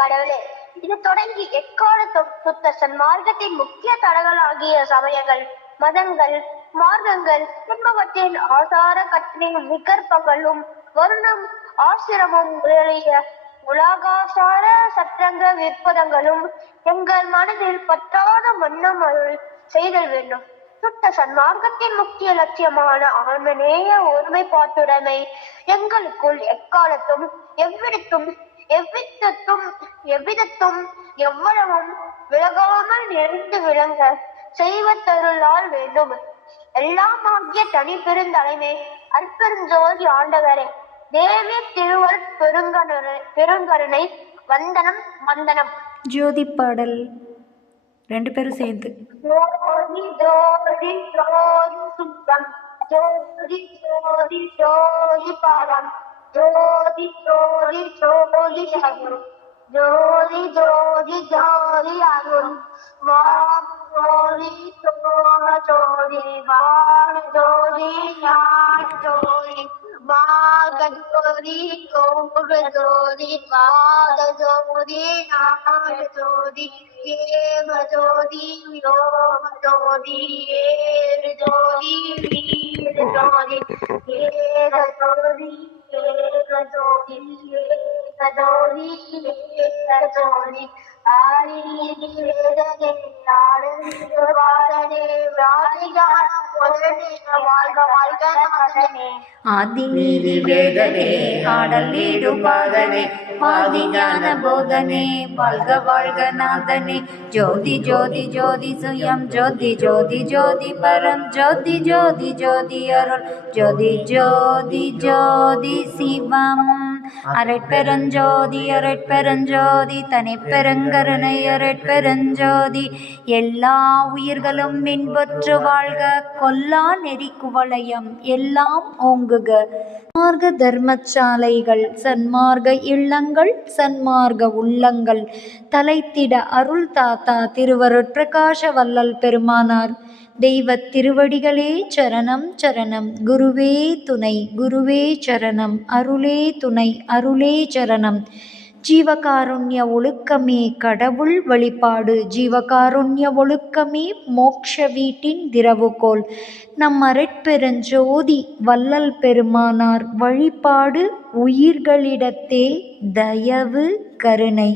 கடவுளே, இது தொடங்கி எக்கால சுத்த சன்மார்க்கத்தின் முக்கிய தடங்களாகிய சமயங்கள், மதங்கள், மார்க்கங்கள் என்பவற்றின் ஆசார கட்டளையும் விகற்பங்களும் வருணம் ஆசிரமும் முதலிய உலகாசார சட்டங்க விற்பதங்களும் எங்கள் மனதில் பற்றாத மன்னம் அருள் செய்தல் வேண்டும். சுத்த சன்மார்க்கத்தின் முக்கிய லட்சியமான ஆன்மநேய ஒருமைப்பாட்டுடைமை எங்களுக்குள் எக்காலத்தும் எவ்விதத்தும் எவ்வளவும் விலகாமல் நிறைந்து விளங்க செய்வத்தருளால் வேண்டும். எல்லாம் ஆகிய தனி பெருந்தலைமை அற்பெருஞ்சோதி ஆண்டவரே, தேவி திருவருட் பெருங்கருணை வந்தனம் வந்தனம். ஜோதி பாடல் ரெண்டு பேரும் சேர்ந்து. ஜோதி ஜோதி ஜோதி சுத்தம், ஜோதி ஜோதி ஜோதி பாதம், ஜோதி ஜோதி ஜோதி சகுனம், ஜோதி ஜோதி ஜோதி அருள், வாம் ஜோதி சோம ஜோதி, வாண ஜோதி ஞான ஜோதி, மாக ஜோதி கோக ஜோதி, வாத ஜோதி நாட ஜோதி, ஏம ஜோதி யோம ஜோதி, ஏழு ஜோதி வீர ஜோதி, ஏக ஜோதி ஏக ஜோதி ஏக ஜோதி ஏக ஜோதி, ஆரீதி வேதனே ஆனந்த வாழனே, ராதிகான பொருளே வாழ்க வாழ்க நாதனே, ஆதிநீதி வேதனே ஆடல் நீடும் பாதனே, ஆதிஞான போதனே வாழ்க வாழ்க நாதனே, ஜோதி ஜோதி ஜோதி சுயம், ஜோதி ஜோதி ஜோதி பரம், ஜோதி ஜோதி ஜோதி அருள், ஜோதி ஜோதி ஜோதி சிவம், அரட்பெருஞ்சோதி அரட்பெருஞ்சோதி தனிப்பெருங்கருணை அரட்பெருஞ்சோதி, எல்லா உயிர்களும் மின்பொற்று வாழ்க, கொல்லா நெறி குவளையம் எல்லாம் ஓங்குக, சன்மார்க்க தர்மசாலைகள் சன்மார்க்க இல்லங்கள் சன்மார்க்க உள்ளங்கள் தலைத்திட அருள் தாத்தா திருவருட்பிரகாச வள்ளல் பெருமானார் தெய்வத் திருவடிகளே சரணம் சரணம். குருவே துணை, குருவே சரணம். அருளே துணை, அருளே சரணம். ஜீவகாருண்ய ஒழுக்கமே கடவுள் வழிபாடு, ஜீவகாருண்ய ஒழுக்கமே மோட்ச வீட்டின் திறவுகோல். நம் அரட்பெருஞ்சோதி வள்ளல் பெருமானார் வழிபாடு உயிர்களிடத்தே தயவு கருணை.